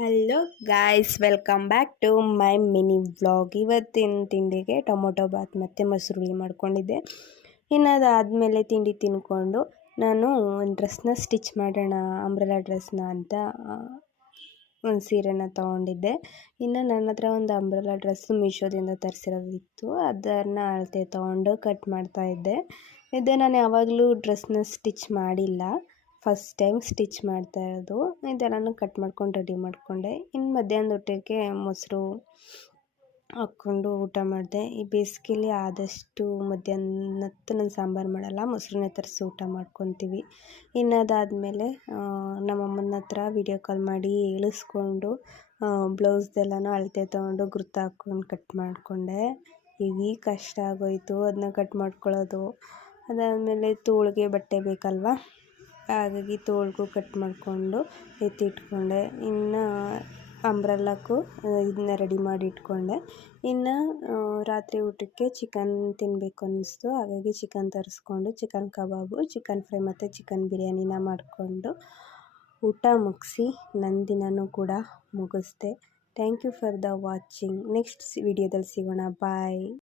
Hello guys, welcome back to my mini vlog. ಇವತ್ತಿನ ತಿಂಡಿಗೆ tomato Baat ಮತ್ತು ಮೊಸರುಳಿ ಮಾಡ್ಕೊಂಡಿದ್ದೆ. ಇನ್ನು ಅದಾದಮೇಲೆ ತಿಂಡಿ ತಿನ್ಕೊಂಡು ನಾನು ಒಂದು ಡ್ರೆಸ್ನ ಸ್ಟಿಚ್ ಮಾಡೋಣ, ಅಂಬ್ರೆಲಾ ಡ್ರೆಸ್ನ ಅಂತ ಒಂದು ಸೀರೆನ ತೊಗೊಂಡಿದ್ದೆ. ಇನ್ನು ನನ್ನ ಹತ್ರ ಒಂದು ಅಂಬ್ರೆಲಾ ಡ್ರೆಸ್ಸು ಮೀಶೋದಿಂದ ತರಿಸಿರೋದಿತ್ತು, ಅದನ್ನು ಅಳತೆ ತೊಗೊಂಡು ಕಟ್ ಮಾಡ್ತಾಯಿದ್ದೆ. ನಾನು ಯಾವಾಗಲೂ ಡ್ರೆಸ್ನ ಸ್ಟಿಚ್ ಮಾಡಿಲ್ಲ, ಫಸ್ಟ್ ಟೈಮ್ ಸ್ಟಿಚ್ ಮಾಡ್ತಾ ಇರೋದು. ಇದೆಲ್ಲನೂ ಕಟ್ ಮಾಡ್ಕೊಂಡು ರೆಡಿ ಮಾಡಿಕೊಂಡೆ. ಇನ್ನು ಮಧ್ಯಾಹ್ನದ ಊಟಕ್ಕೆ ಮೊಸರು ಹಾಕ್ಕೊಂಡು ಊಟ ಮಾಡಿದೆ. ಈ ಬೇಸಿಗೆಯಲ್ಲಿ ಆದಷ್ಟು ಮಧ್ಯಾಹ್ನತ್ತು ನಾನು ಸಾಂಬಾರು ಮಾಡಲ್ಲ, ಮೊಸರನ್ನೇ ತರಿಸಿ ಊಟ ಮಾಡ್ಕೊತೀವಿ. ಇನ್ನು ಅದಾದಮೇಲೆ ನಮ್ಮಮ್ಮನ ಹತ್ರ ವಿಡಿಯೋ ಕಾಲ್ ಮಾಡಿ ಹೇಳಿಸ್ಕೊಂಡು ಬ್ಲೌಸ್ದೆಲ್ಲನೂ ಅಳತೆ ತೊಗೊಂಡು ಗುರ್ತು ಹಾಕ್ಕೊಂಡು ಕಟ್ ಮಾಡಿಕೊಂಡೆ. ಹೆವಿ ಕಷ್ಟ ಆಗೋಯಿತು ಅದನ್ನ ಕಟ್ ಮಾಡ್ಕೊಳ್ಳೋದು. ಅದಾದಮೇಲೆ ತೋಳಿಗೆ ಬಟ್ಟೆ ಬೇಕಲ್ವ, ಹಾಗಾಗಿ ತೋಳಿಗೂ ಕಟ್ ಮಾಡಿಕೊಂಡು ಎತ್ತಿಟ್ಕೊಂಡೆ. ಇನ್ನು ಅಂಬ್ರೆಲ್ಲಕ್ಕೂ ಇದನ್ನ ರೆಡಿ ಮಾಡಿ ಇಟ್ಕೊಂಡೆ. ಇನ್ನು ರಾತ್ರಿ ಊಟಕ್ಕೆ ಚಿಕನ್ ತಿನ್ನಬೇಕು ಅನ್ನಿಸ್ತು, ಹಾಗಾಗಿ ಚಿಕನ್ ತರಿಸ್ಕೊಂಡು ಚಿಕನ್ ಕಬಾಬು, ಚಿಕನ್ ಫ್ರೈ ಮತ್ತು ಚಿಕನ್ ಬಿರಿಯಾನಿನ ಮಾಡಿಕೊಂಡು ಊಟ ಮುಗಿಸಿ ನನ್ನ ದಿನನೂ ಕೂಡ ಮುಗಿಸ್ದೆ. Thank you for the watching. Next ವಿಡಿಯೋದಲ್ಲಿ ಸಿಗೋಣ. ಬಾಯ್.